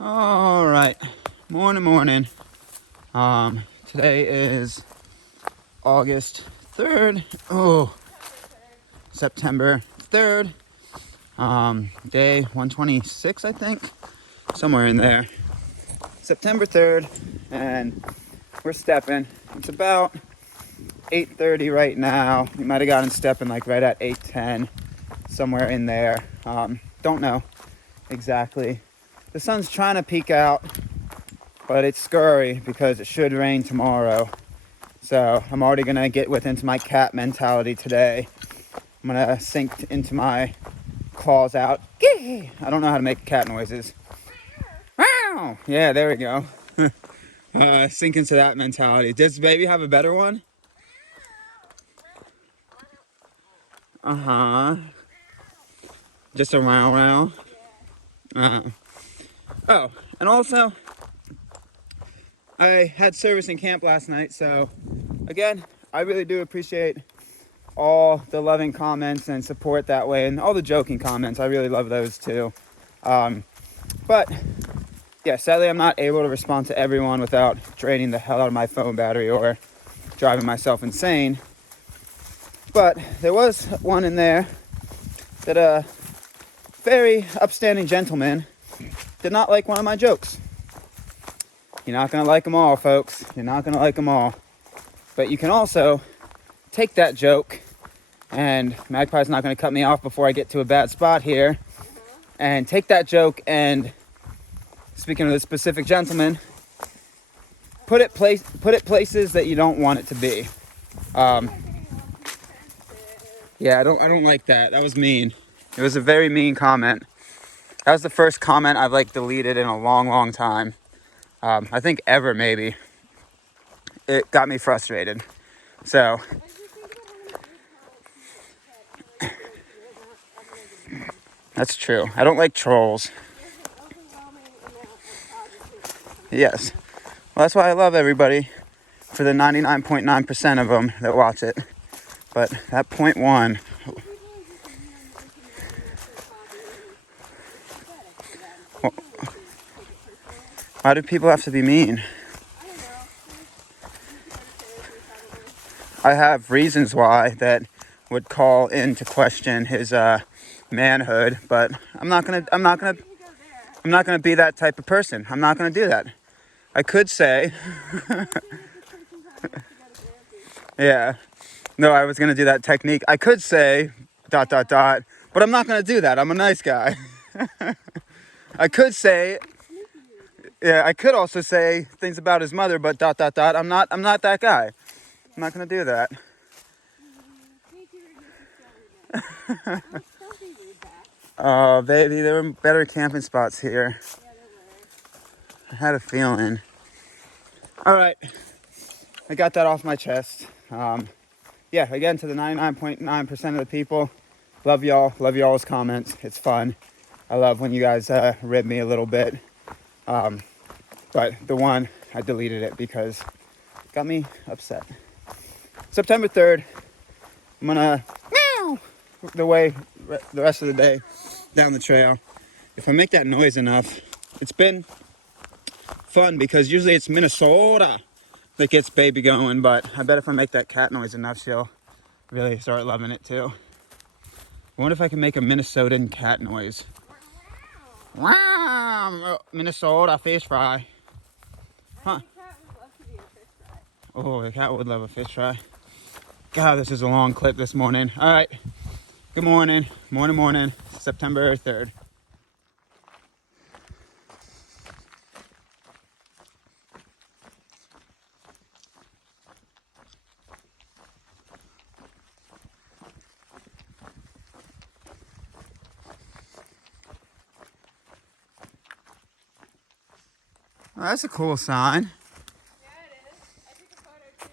All right, morning. Today is August 3rd. Oh, September 3rd. Day 126, I think, somewhere in there. September 3rd, and we're stepping. It's about 8:30 right now. We might have gotten stepping like right at 8:10, somewhere in there. Don't know exactly. The sun's trying to peek out, but it's scurry because it should rain tomorrow. So I'm already gonna get into my cat mentality today. I'm gonna sink into my claws out. I don't know how to make cat noises. Yeah, there we go. Sink into that mentality. Does baby have a better one? Uh-huh. Just a row. Oh, and also, I had service in camp last night, so again, I really do appreciate all the loving comments and support that way, and all the joking comments. I really love those too. But yeah, sadly, I'm not able to respond to everyone without draining the hell out of my phone battery or driving myself insane. But there was one in there that a very upstanding gentleman did not like one of my jokes. You're not gonna like them all, folks. You're not gonna like them all. But you can also take that joke, and Magpie's not gonna cut me off before I get to a bad spot here, and take that joke and, speaking of this specific gentleman, put it places that you don't want it to be. Yeah, I don't like that. That was mean. It was a very mean comment. That was the first comment I've like deleted in a long time. I think ever, maybe. It got me frustrated. So that's true. I don't like trolls. Yes. Well, that's why I love everybody, for the 99.9% of them that watch it. But that 0.1. Why do people have to be mean? I have reasons why that would call into question his manhood, but I'm not gonna be that type of person. I'm not gonna do that. I could say, yeah. No, I was gonna do that technique. I could say ... but I'm not gonna do that. I'm a nice guy. I could say, yeah, I could also say things about his mother, but ... I'm not that guy. I'm not gonna do that. Oh, baby, there were better camping spots here. I had a feeling. All right, I got that off my chest. Yeah, again, to the 99.9% of the people, love y'all's comments. It's fun. I love when you guys rib me a little bit. But the one, I deleted it because it got me upset. September 3rd, I'm gonna the rest of the day down the trail. If I make that noise enough, it's been fun because usually it's Minnesota that gets baby going, but I bet if I make that cat noise enough, she'll really start loving it too. I wonder if I can make a Minnesotan cat noise. Wow, Minnesota fish fry. Huh. Oh, the cat would love a fish fry. God, this is a long clip this morning. All right. Good morning. Morning. September 3rd. Well, that's a cool sign. Yeah, it is. I took a photo too.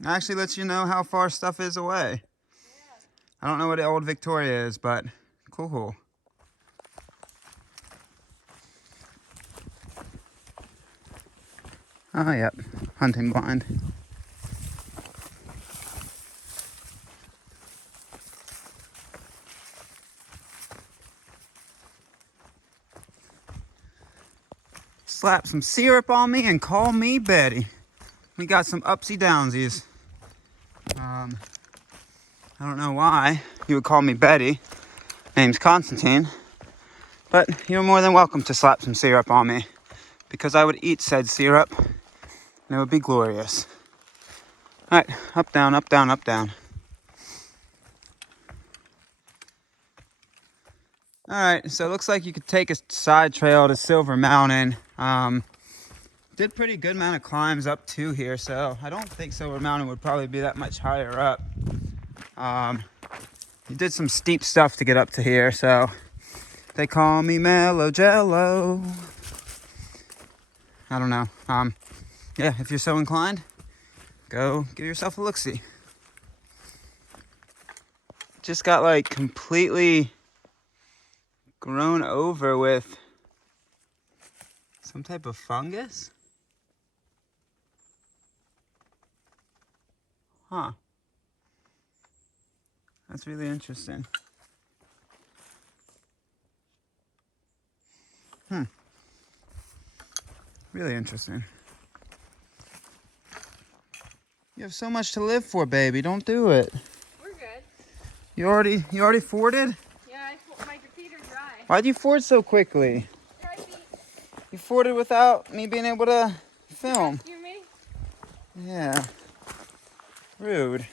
It actually lets you know how far stuff is away. Yeah. I don't know what old Victoria is, but cool. Oh, yep. Hunting blind. slap some syrup on me and call me Betty. We got some upsy downsies. I don't know why you would call me Betty. Name's Constantine. But you're more than welcome to slap some syrup on me, because I would eat said syrup and it would be glorious. All right, up, down, up, down, up, down. All right, so it looks like you could take a side trail to Silver Mountain. Did pretty good amount of climbs up to here, so I don't think Silver Mountain would probably be that much higher up. You did some steep stuff to get up to here, so they call me Mellow Jello. I don't know. Yeah, if you're so inclined, go give yourself a look-see. Just got like completely grown over with some type of fungus. Huh. That's really interesting. Really interesting. You have so much to live for, baby. Don't do it. We're good. You already forded? Yeah, my feet are dry. Why'd you ford so quickly? Dry feet. You forded without me being able to film. Excuse me? Yeah. Rude.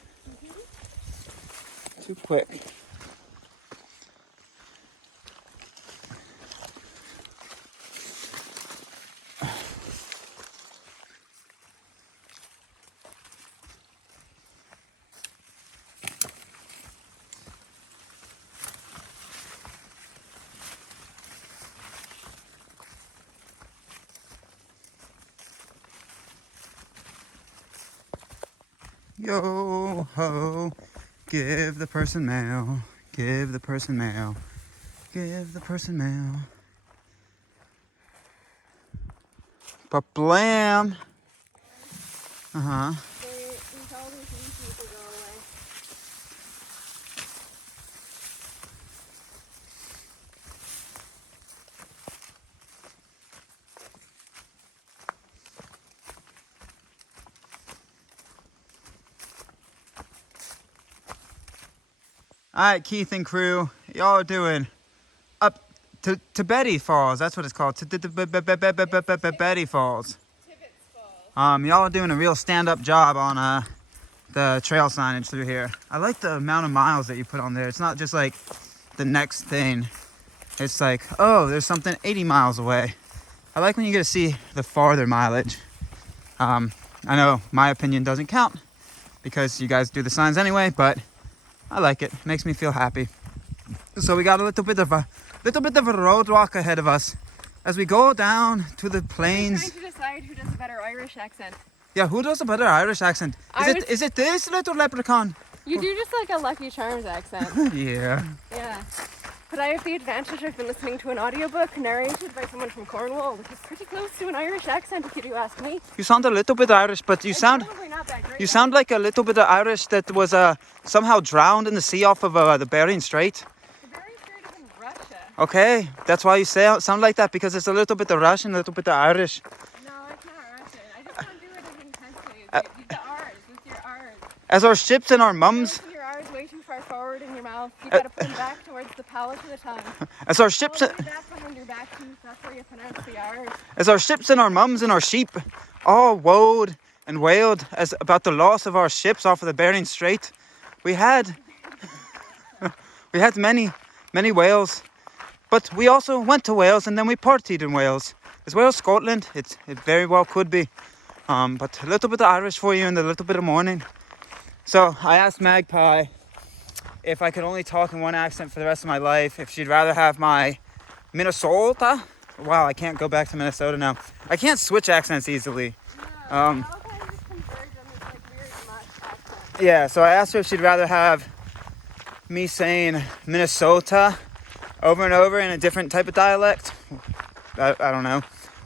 Too quick. Yo ho, give the person mail, give the person mail, give the person mail. But blam. Uh-huh. These all these new people go away. All right, Keith and crew, y'all are doing up to Betty Falls. That's what it's called. To Betty Falls. Tibbetts Falls. Y'all are doing a real stand-up job on the trail signage through here. I like the amount of miles that you put on there. It's not just like the next thing. It's like, oh, there's something 80 miles away. I like when you get to see the farther mileage. I know my opinion doesn't count because you guys do the signs anyway, but I like it. It makes me feel happy. So we got a little bit of a road walk ahead of us as we go down to the plains. I'm trying to decide who does a better Irish accent. Yeah, who does a better Irish accent? Is it this little leprechaun? You do just like a Lucky Charms accent. Yeah. Yeah. But I have the advantage I've been listening to an audiobook narrated by someone from Cornwall, which is pretty close to an Irish accent if you do ask me. You sound a little bit Irish, but It's probably not that great. you sound like a little bit of Irish that was somehow drowned in the sea off of the Bering Strait. The Bering Strait is in Russia. Okay, that's why you sound like that, because it's a little bit of Russian, a little bit of Irish. No, it's not Russian. I just don't do it as intensely. The R's, with your R's. As our ships and our mums, Your R's way too far forward in your mouth. You gotta put them back towards the palate of the tongue. as our ships, All the way back behind your back tooth. That's where you pronounce the R's. as our ships and our mums and our sheep all woed and wailed as about the loss of our ships off of the Bering Strait, we had many Wales, but we also went to Wales and then we partied in Wales. Is Wales Scotland? It very well could be, but a little bit of Irish for you and a little bit of morning. So I asked Magpie if I could only talk in one accent for the rest of my life, if she'd rather have my Minnesota. Wow, I can't go back to Minnesota now. I can't switch accents easily. All kinds of converge on this like weird mush accent. Yeah, so I asked her if she'd rather have me saying Minnesota over and over in a different type of dialect. I don't know.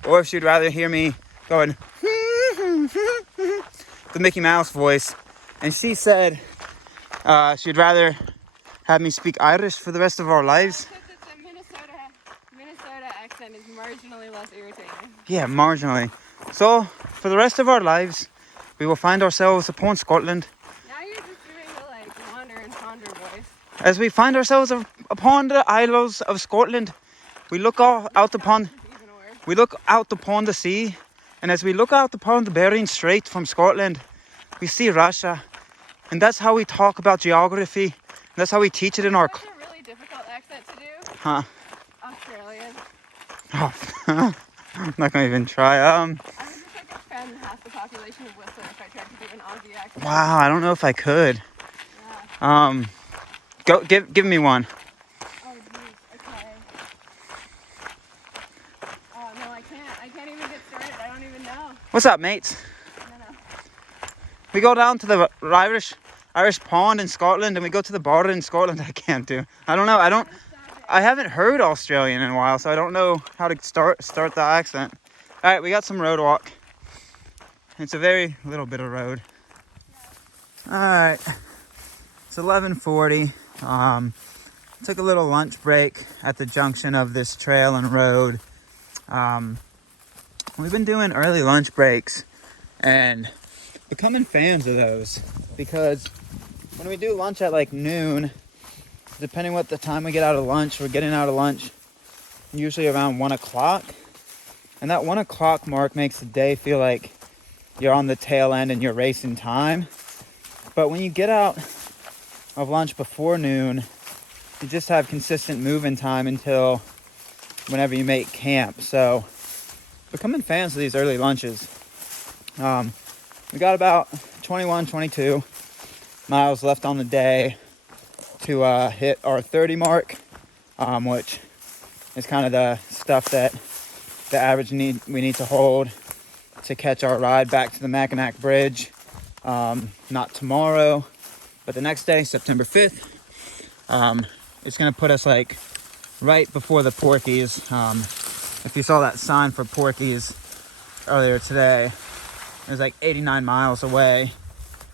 Or if she'd rather hear me going the Mickey Mouse voice. And she said she'd rather have me speak Irish for the rest of our lives. The Minnesota accent is more marginally less irritating. Yeah, marginally. So, for the rest of our lives, we will find ourselves upon Scotland. Now you're just doing the like wander and ponder voice. As we find ourselves upon the isles of Scotland, we look out upon Even worse. we look out upon the sea, and as we look out upon the Bering Strait from Scotland, we see Russia, and that's how we talk about geography. That's how we teach it in our. What's a really difficult accent to do? Huh? Australian. Oh, I'm not gonna even try. I would just like offend half the population of Whistler if I tried to do an Aussie accent. Wow, I don't know if I could. Yeah. Go give me one. Oh jeez. Okay. Oh no, I can't. I can't even get started. I don't even know. What's up, mates? No. We go down to the Irish pond in Scotland, and we go to the border in Scotland. I can't do. I don't know. I haven't heard Australian in a while, so I don't know how to start the accent. All right, we got some road walk. It's a very little bit of road. All right, it's 11:40. Took a little lunch break at the junction of this trail and road. We've been doing early lunch breaks and becoming fans of those, because when we do lunch at like noon, depending what the time we get out of lunch, we're getting out of lunch usually around 1 o'clock. And that 1 o'clock mark makes the day feel like you're on the tail end and you're racing time. But when you get out of lunch before noon, you just have consistent moving time until whenever you make camp. So becoming fans of these early lunches. We got about 22 miles left on the day to hit our 30 mark, which is kind of the stuff that the average we need to hold to catch our ride back to the Mackinac Bridge. Not tomorrow, but the next day, September 5th. It's going to put us like right before the Porkies. If you saw that sign for Porkies earlier today, it was like 89 miles away.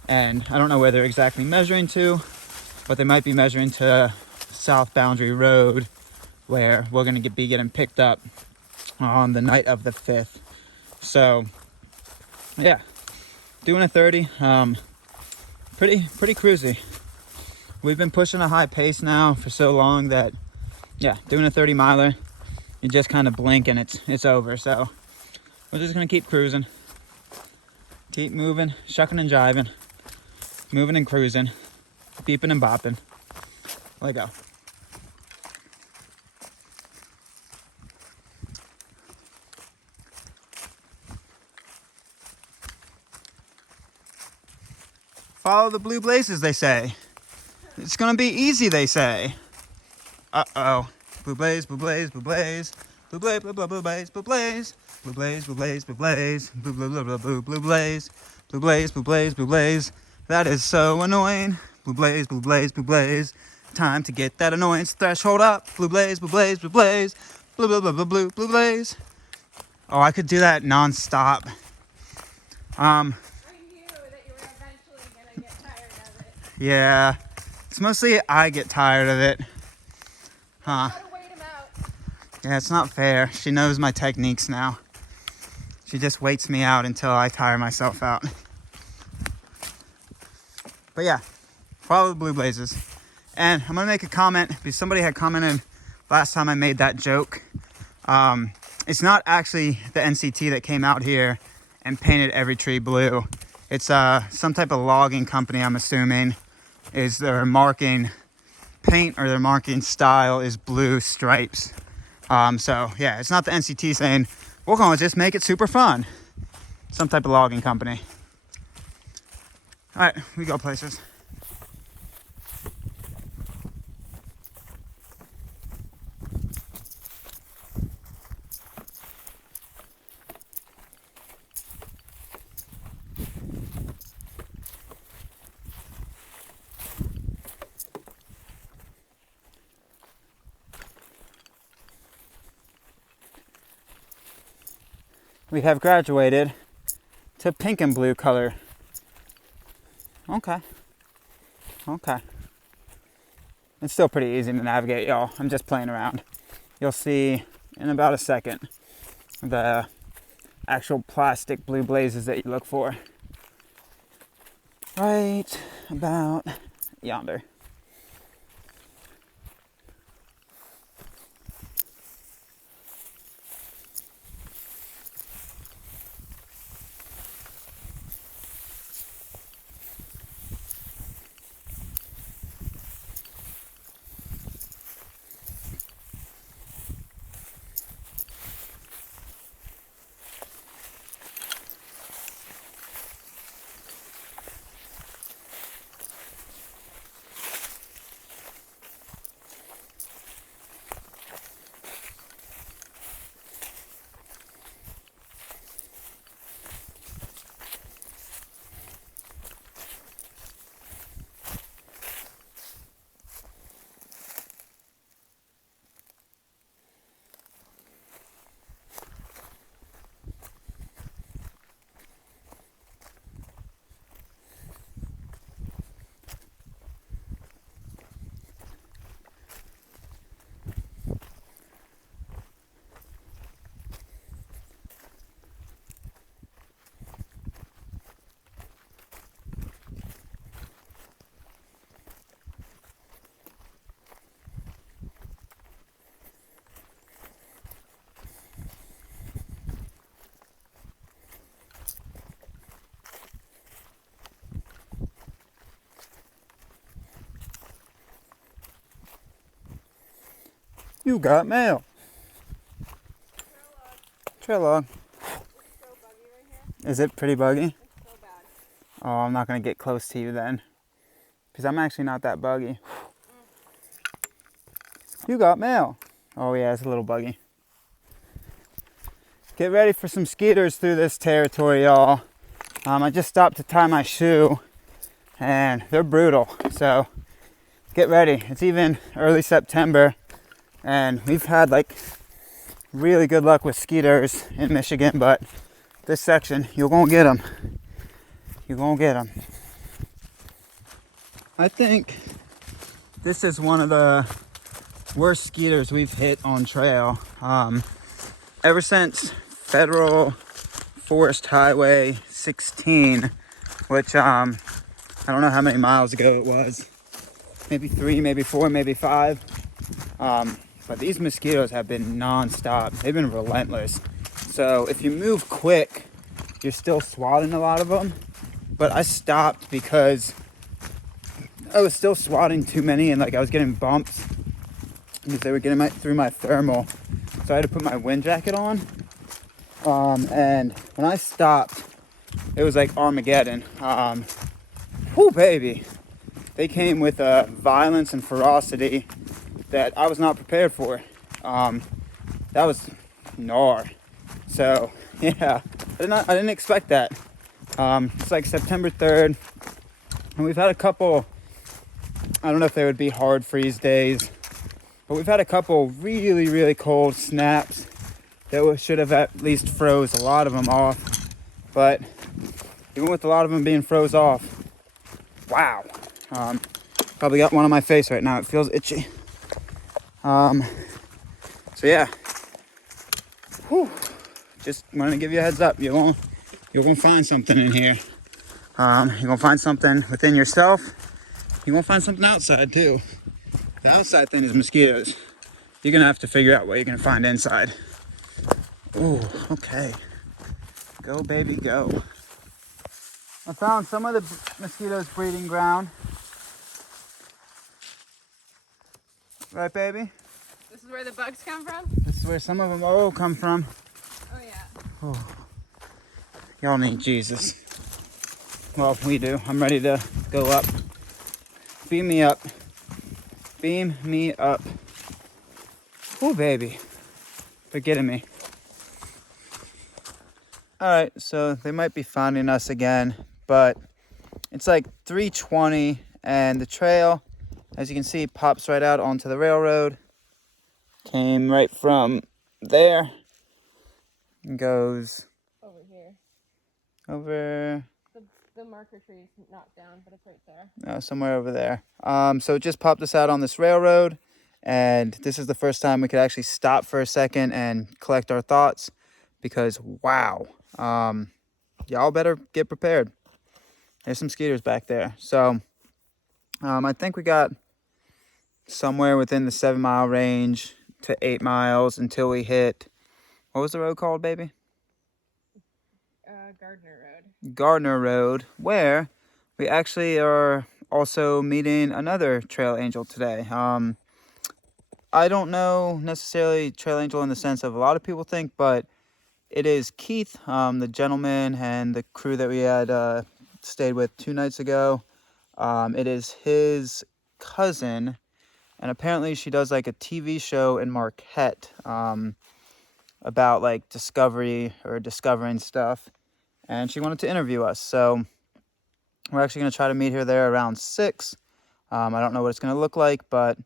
And I don't know where they're exactly measuring to, but they might be measuring to South Boundary Road, where we're going to be getting picked up on the night of the 5th. So, yeah, doing a 30, pretty cruisy. We've been pushing a high pace now for so long that, yeah, doing a 30 miler, you just kind of blink and it's over. So we're just going to keep cruising, keep moving, shucking and jiving, moving and cruising, beeping and bopping. Let go. Follow the blue blazes, they say. It's gonna be easy, they say. Uh-oh. Blue blaze, blue blaze, blue blaze. Blue blaze, blue blaze, blue blaze, blue blaze. Blue blaze, blue blaze, blue blaze. Blue, blue, blue, blue, blue, blue blaze. Blue blaze, blue blaze, blue blaze. That is so annoying. Blue blaze, blue blaze, blue blaze. Time to get that annoyance threshold up. Blue blaze, blue blaze, blue blaze. Blue, blue, blue, blue, blue, blue blaze. Oh, I could do that non-stop. I knew that you were eventually gonna get tired of it. Yeah. It's mostly I get tired of it. Huh. Gotta wait him out. Yeah, it's not fair. She knows my techniques now. She just waits me out until I tire myself out. But yeah, follow the blue blazes. And I'm gonna make a comment because somebody had commented last time I made that joke. It's not actually the NCT that came out here and painted every tree blue. It's some type of logging company, I'm assuming, is their marking paint or their marking style is blue stripes. So yeah, it's not the NCT saying, we're gonna just make it super fun. Some type of logging company. All right, we go places. We have graduated to pink and blue color. Okay. It's still pretty easy to navigate, y'all. I'm just playing around. You'll see in about a second. the actual plastic blue blazes that you look for. Right about yonder. You got mail. Trail log. Is it pretty buggy? It's so bad. Oh, I'm not going to get close to you then. Because I'm actually not that buggy. You got mail. Oh yeah, it's a little buggy. Get ready for some skeeters through this territory, y'all. I just stopped to tie my shoe. And they're brutal. So get ready. It's even early September. And we've had like really good luck with skeeters in Michigan, but this section, you're gonna get them. You're gonna get them. I think this is one of the worst skeeters we've hit on trail. Ever since Federal Forest Highway 16, which I don't know how many miles ago it was. Maybe 3, maybe 4, maybe 5. But these mosquitoes have been non-stop. They've been relentless. So if you move quick, you're still swatting a lot of them. But I stopped because I was still swatting too many, and like I was getting bumps because they were getting through my thermal. So I had to put my wind jacket on. And when I stopped, it was like Armageddon. Whoo, baby. They came with a violence and ferocity that I was not prepared for. That was gnar. So yeah, I didn't expect that. It's like September 3rd, and we've had a couple, I don't know if they would be hard freeze days, but we've had a couple really, really cold snaps that should have at least froze a lot of them off. But even with a lot of them being froze off, wow. Probably got one on my face right now. It feels itchy. So yeah. Whew. Just wanted to give you a heads up. You're gonna find something in here. You're gonna find something within yourself. You're gonna find something outside too. The outside thing is mosquitoes. You're gonna have to figure out what you're gonna find inside. Ooh, okay. Go, baby, go. I found some of the mosquitoes' breeding ground. Right, baby? This is where the bugs come from? This is where some of them come from. Oh yeah. Oh. Y'all need Jesus. Well, we do. I'm ready to go up. Beam me up. Beam me up. Ooh, baby. They're getting me. Alright, so they might be finding us again, but it's like 3:20, and the trail, as you can see, pops right out onto the railroad. Came right from there and goes Over here. over The marker tree is knocked down, but it's right there. somewhere over there. So it just popped us out on this railroad, and this is the first time we could actually stop for a second and collect our thoughts because wow, y'all better get prepared. There's some skeeters back there. So I think we got somewhere within the 7-mile range to 8 miles until we hit, what was the road called, baby? Gardner Road. Gardner Road, where we actually are also meeting another trail angel today. I don't know necessarily trail angel in the sense of a lot of people think, but it is Keith, the gentleman and the crew that we had stayed with 2 nights ago. It is his cousin, and apparently she does like a TV show in Marquette about like discovery or discovering stuff, and she wanted to interview us. So we're actually going to try to meet her there around 6. I don't know what it's going to look like, but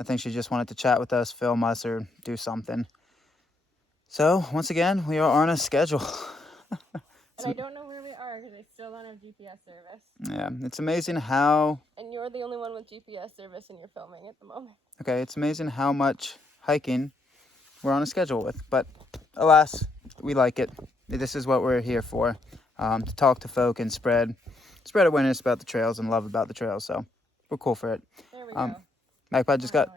I think she just wanted to chat with us, film us, or do something. So once again, we are on a schedule. And I don't know where we are because I still don't have GPS service. Yeah, it's amazing how... And you're the only one with GPS service and you're filming at the moment. Okay, it's amazing how much hiking we're on a schedule with. But alas, we like it. This is what we're here for, to talk to folk and spread awareness about the trails and love about the trails. So we're cool for it. There we go. Magpie just got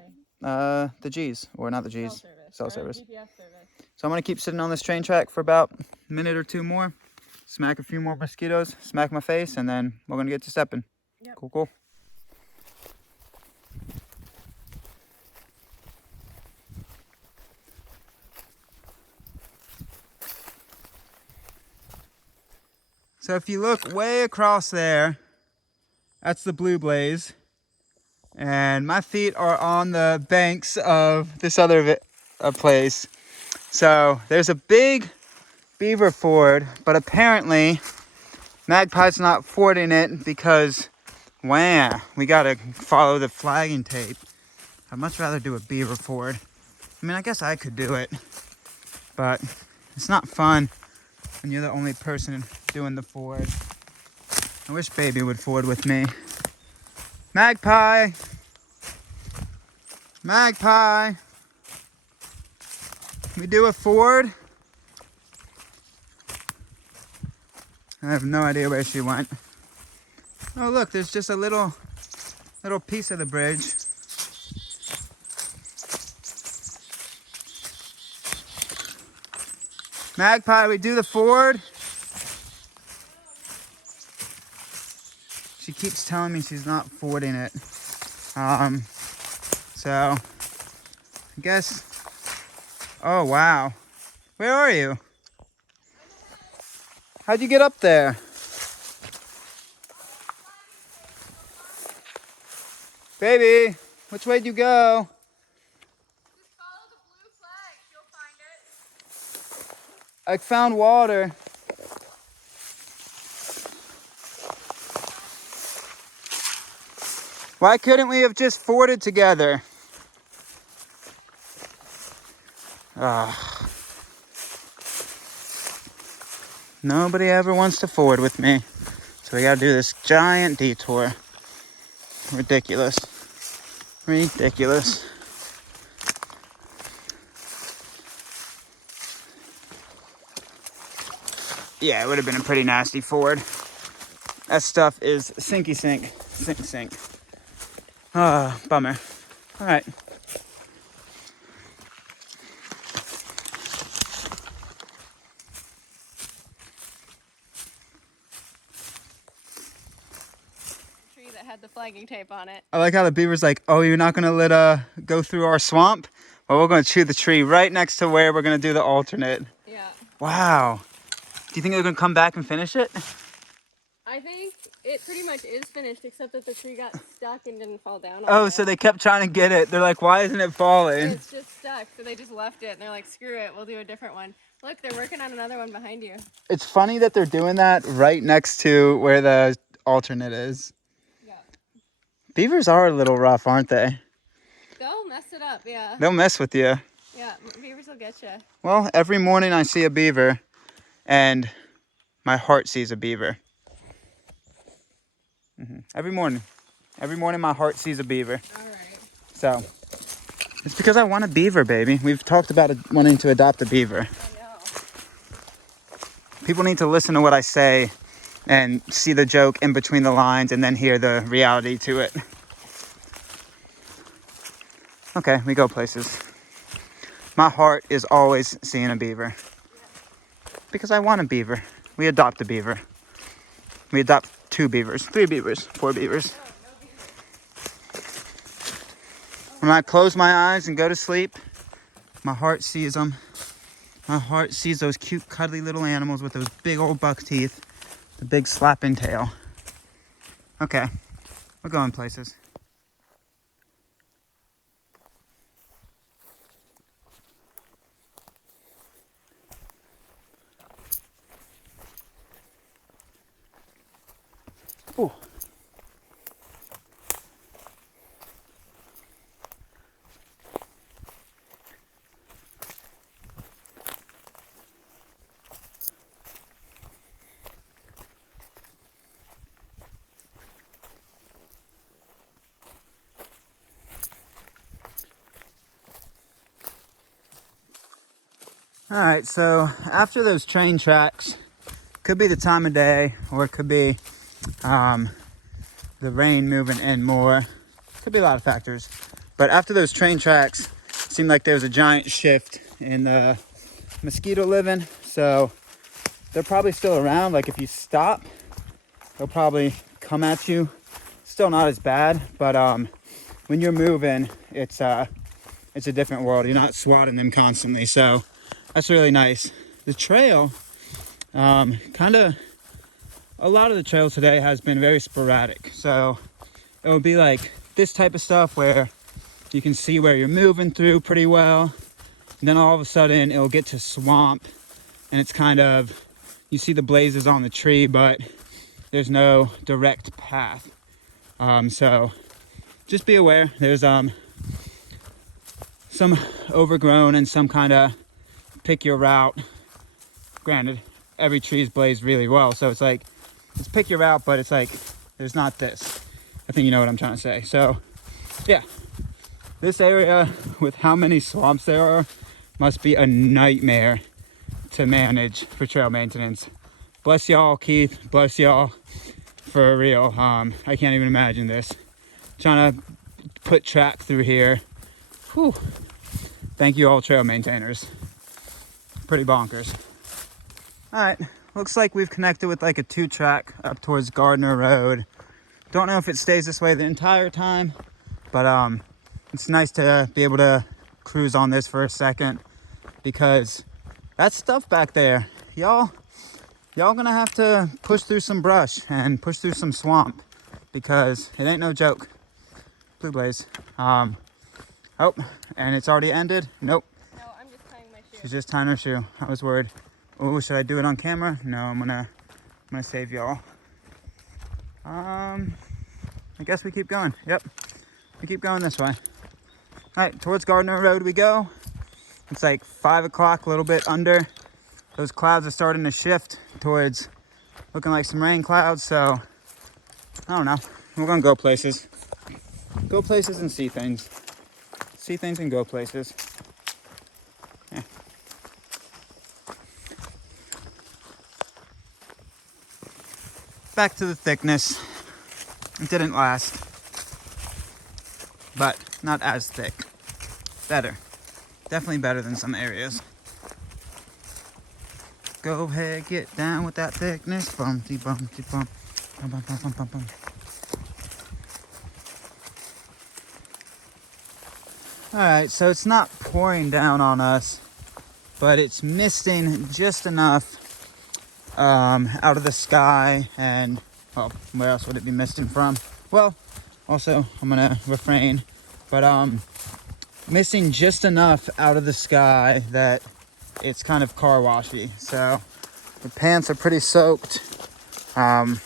the G's, or not the G's, cell service. GPS service. So I'm going to keep sitting on this train track for about a minute or 2 more. Smack a few more mosquitoes, smack my face, and then we're going to get to stepping. Yep. Cool. So if you look way across there, that's the Blue Blaze. And my feet are on the banks of this other place. So there's a big beaver ford, but apparently Magpie's not fording it because, wow, we gotta follow the flagging tape. I'd much rather do a beaver ford. I mean, I guess I could do it, but it's not fun when you're the only person doing the ford. I wish baby would ford with me. Magpie! Magpie! Can we do a ford? I have no idea where she went. Oh look, there's just a little piece of the bridge. Magpie, we do the ford? She keeps telling me she's not fording it. So I guess, oh wow. Where are you? How'd you get up there? Baby, which way do you go? Just follow the blue flag. You'll find it. I found water. Why couldn't we have just forded together? Nobody ever wants to ford with me. So we gotta do this giant detour. Ridiculous. Ridiculous. Yeah, it would have been a pretty nasty ford. That stuff is sinky sink. Sink. Bummer. All right. Tree that had the flagging tape on it. I like how the beaver's like, oh, you're not gonna let go through our swamp? Well, we're gonna chew the tree right next to where we're gonna do the alternate. Yeah. Wow. Do you think they're gonna come back and finish it? I think it pretty much is finished, except that the tree got stuck and didn't fall down. Oh, so they kept trying to get it. They're like, why isn't it falling? It's just stuck, so they just left it, and they're like, screw it, we'll do a different one. Look, they're working on another one behind you. It's funny that they're doing that right next to where the alternate is. Yeah. Beavers are a little rough, aren't they? They'll mess it up, yeah. They'll mess with you. Yeah, beavers will get you. Well, every morning I see a beaver, and my heart sees a beaver. Every morning my heart sees a beaver. All right. So it's because I want a beaver, baby. We've talked about wanting to adopt a beaver. I know. People need to listen to what I say and see the joke in between the lines and then hear the reality to it. Okay, we go places. My heart is always seeing a beaver. Because I want a beaver. We adopt a beaver. We adopt 2 beavers, 3 beavers, 4 beavers. When I close my eyes and go to sleep, my heart sees them. My heart sees those cute, cuddly little animals with those big old buck teeth, the big slapping tail. Okay, we're going places. Ooh. All right, so after those train tracks, could be the time of day, or it could be the rain moving in more. Could be a lot of factors. But after those train tracks, it seemed like there was a giant shift in the mosquito living. So they're probably still around. Like if you stop, they'll probably come at you. Still not as bad, but when you're moving, it's a different world. You're not swatting them constantly. So that's really nice. The trail, a lot of the trail today has been very sporadic. So it would be like this type of stuff where you can see where you're moving through pretty well. And then all of a sudden it'll get to swamp and it's kind of, you see the blazes on the tree, but there's no direct path. So just be aware. There's some overgrown and some kind of pick your route. Granted, every tree's blazed really well, so it's like it's pick your route, but it's like there's not this. I think you know what I'm trying to say. So yeah, this area with how many swamps there are must be a nightmare to manage for trail maintenance. Bless y'all, Keith. Bless y'all for real. I can't even imagine this. Trying to put track through here. Whew. Thank you all trail maintainers. Pretty bonkers. All right, looks like we've connected with like a 2-track up towards Gardner Road. Don't know if it stays this way the entire time, but it's nice to be able to cruise on this for a second because that stuff back there, y'all gonna have to push through some brush and push through some swamp because it ain't no joke. Blue blaze. Oh, and it's already ended. Nope. No, I'm just tying my shoe. She's just tying her shoe. I was worried. Oh, should I do it on camera? No, I'm gonna save y'all. I guess we keep going. Yep, we keep going this way. All right, towards Gardner Road we go. It's like 5 o'clock, a little bit under. Those clouds are starting to shift towards looking like some rain clouds. So I don't know. We're gonna go places. Go places and see things. See things and go places. Yeah. Back to the thickness. It didn't last, but not as thick. Better. Definitely better than some areas. Go ahead, get down with that thickness. Bumpty, bumpty, bump. Bum, bum, bum, bum, bum, bum. Alright, so it's not pouring down on us, but it's misting just enough out of the sky. And, well, where else would it be misting from? Well, also, I'm gonna refrain, but misting just enough out of the sky that it's kind of car washy. So the pants are pretty soaked. The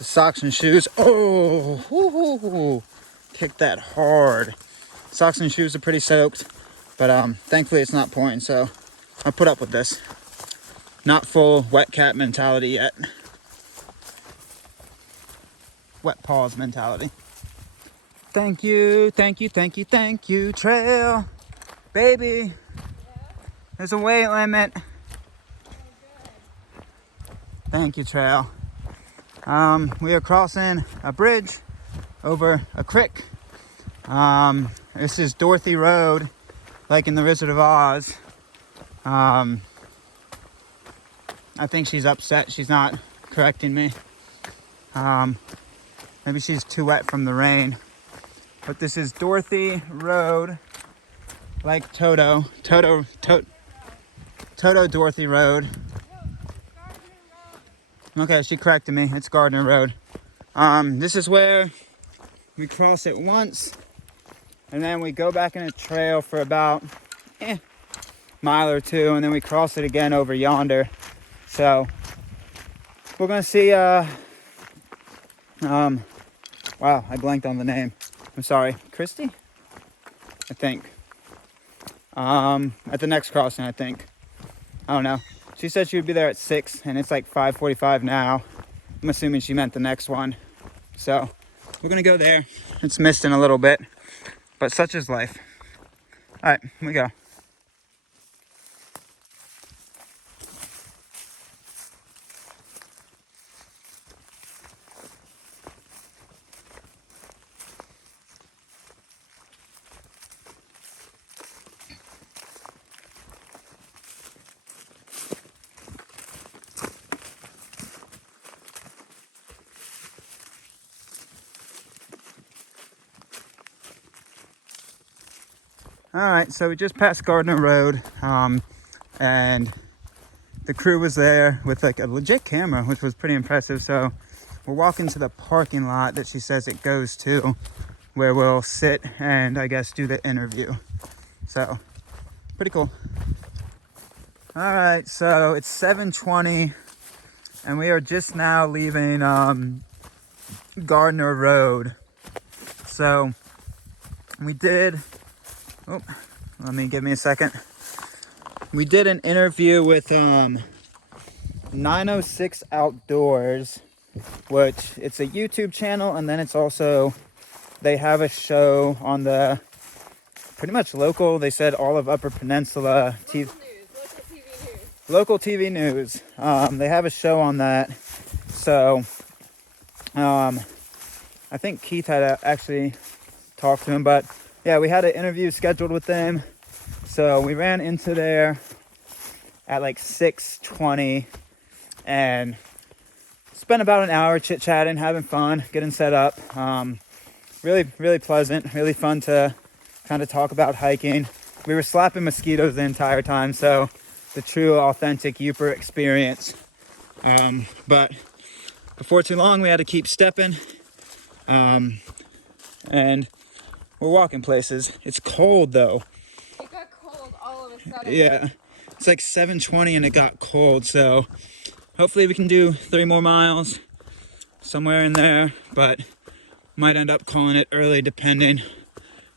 socks and shoes, oh, woo-hoo-hoo, kicked that hard. Socks and shoes are pretty soaked, but thankfully it's not pouring, so I'll put up with this. Not full wet cat mentality yet. Wet paws mentality. Thank you, thank you, thank you, thank you, trail. Baby, there's a weight limit. Thank you, trail. We are crossing a bridge over a creek. This is Dorothy Road, like in the Wizard of Oz. I think she's upset she's not correcting me. Maybe she's too wet from the rain. But this is Dorothy Road, like Toto Dorothy Road. Okay, she corrected me. It's Gardner Road. This is where we cross it once, and then we go back in a trail for about mile or two, and then we cross it again over yonder. So we're gonna see. Wow, I blanked on the name. I'm sorry, Christy, I think. At the next crossing, I think. I don't know. She said she would be there at 6, and it's like 5:45 now. I'm assuming she meant the next one. So we're gonna go there. It's misting a little bit, but such is life. All right, here we go. All right, so we just passed Gardner Road, and the crew was there with like a legit camera, which was pretty impressive. So we're walking to the parking lot that she says it goes to, where we'll sit and I guess do the interview. So pretty cool. All right, so it's 7:20, and we are just now leaving Gardner Road. So we did. Oh, give me a second. We did an interview with 906 Outdoors, which it's a YouTube channel, and then it's also, they have a show on the pretty much local, they said all of Upper Peninsula TV. Local TV news. They have a show on that. So I think Keith had actually talked to him, but yeah, we had an interview scheduled with them. So we ran into there at like 6:20 and spent about an hour chit-chatting, having fun, getting set up. Really pleasant, really fun to kind of talk about hiking. We were slapping mosquitoes the entire time, so the true authentic Yooper experience. But before too long, we had to keep stepping. And we're walking places. It's cold though. It got cold all of a sudden. Yeah, it's like 7:20 and it got cold. So hopefully we can do 3 more miles somewhere in there, but might end up calling it early depending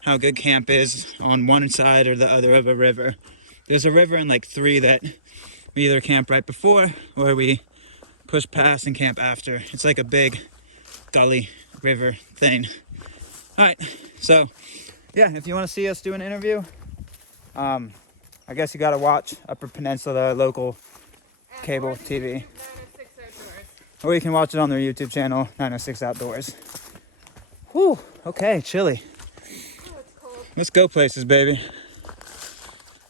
how good camp is on one side or the other of a river. There's a river in like 3 that we either camp right before or we push past and camp after. It's like a big gully river thing. All right, so yeah, if you want to see us do an interview, I guess you got to watch Upper Peninsula local cable TV. 906 Outdoors. Or you can watch it on their YouTube channel, 906 Outdoors. Whew, okay, chilly. Oh, it's cold. Let's go places, baby.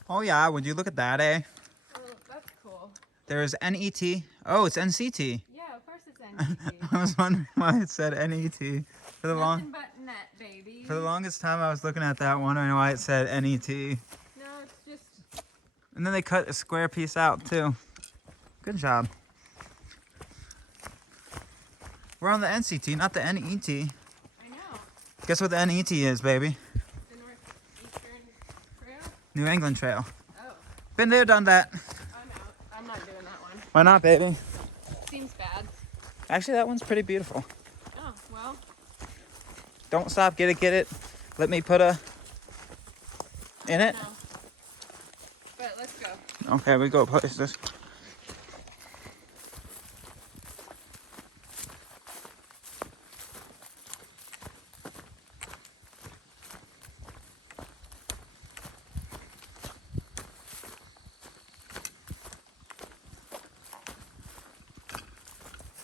Oh yeah, would you look at that, eh? Oh, that's cool. There's NET. Oh, it's NCT. Yeah, of course it's NBC. I was wondering why it said NET. Nothing but net, baby. For the longest time, I was looking at that, wondering why it said NET. No, it's just... And then they cut a square piece out, too. Good job. We're on the NCT, not the NET. I know. Guess what the NET is, baby? The Northeastern Trail? New England Trail. Oh, Been there, done that. I'm out. I'm not doing that one. Why not, baby? Seems bad. Actually, that one's pretty beautiful. Oh, well. Don't stop, get it. Let me put a in it. No. But let's go. Okay, we go places.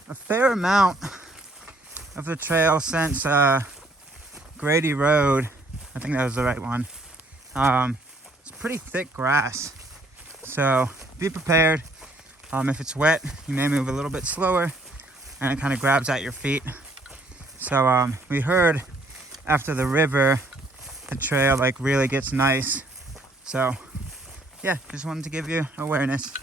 a fair amount of the trail since Gardner Road. I think that was the right one. It's pretty thick grass, so be prepared. If it's wet, you may move a little bit slower, and it kind of grabs at your feet. So we heard after the river, the trail like really gets nice. So yeah, just wanted to give you awareness.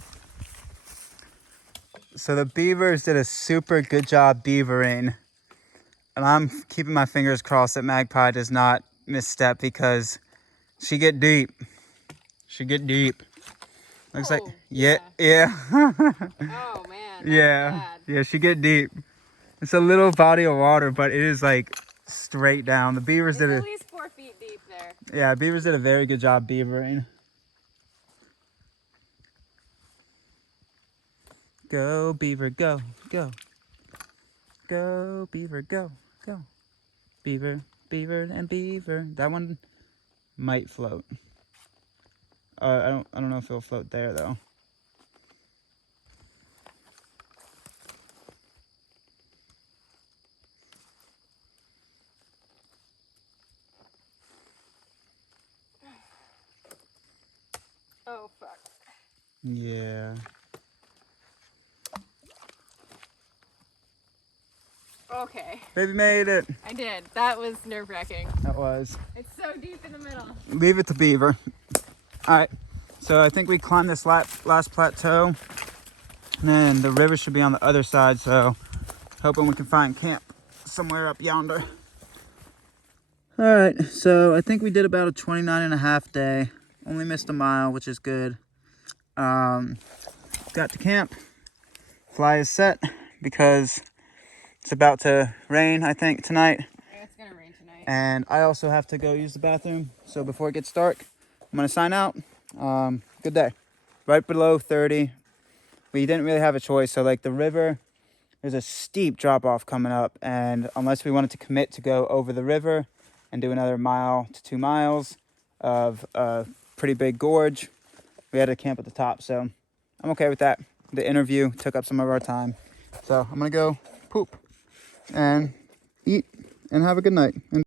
So the beavers did a super good job beavering, and I'm keeping my fingers crossed that Magpie does not misstep, because she get deep. She get deep. Looks like, yeah. Oh man. Yeah, she get deep. It's a little body of water, but it is like straight down. The beavers did at least 4 feet deep there. Yeah, beavers did a very good job beavering. Go beaver, go, go. Go beaver, go, go. Beaver, beaver, and beaver. That one might float. I don't know if it'll float there though. Oh fuck. Yeah. Okay. Baby made it. I did. That was nerve-wracking. That was. It's so deep in the middle. Leave it to beaver. All right. So I think we climbed this last plateau, and then the river should be on the other side. So hoping we can find camp somewhere up yonder. All right. So I think we did about a 29.5 day. Only missed a mile, which is good. Got to camp. Fly is set because it's about to rain, I think, tonight. Yeah, it's gonna rain tonight. And I also have to go use the bathroom. So before it gets dark, I'm gonna sign out. Good day. Right below 30. We didn't really have a choice. So like the river, there's a steep drop off coming up. And unless we wanted to commit to go over the river and do another 1 to 2 miles of a pretty big gorge, we had to camp at the top. So I'm okay with that. The interview took up some of our time. So I'm gonna go poop and eat and have a good night.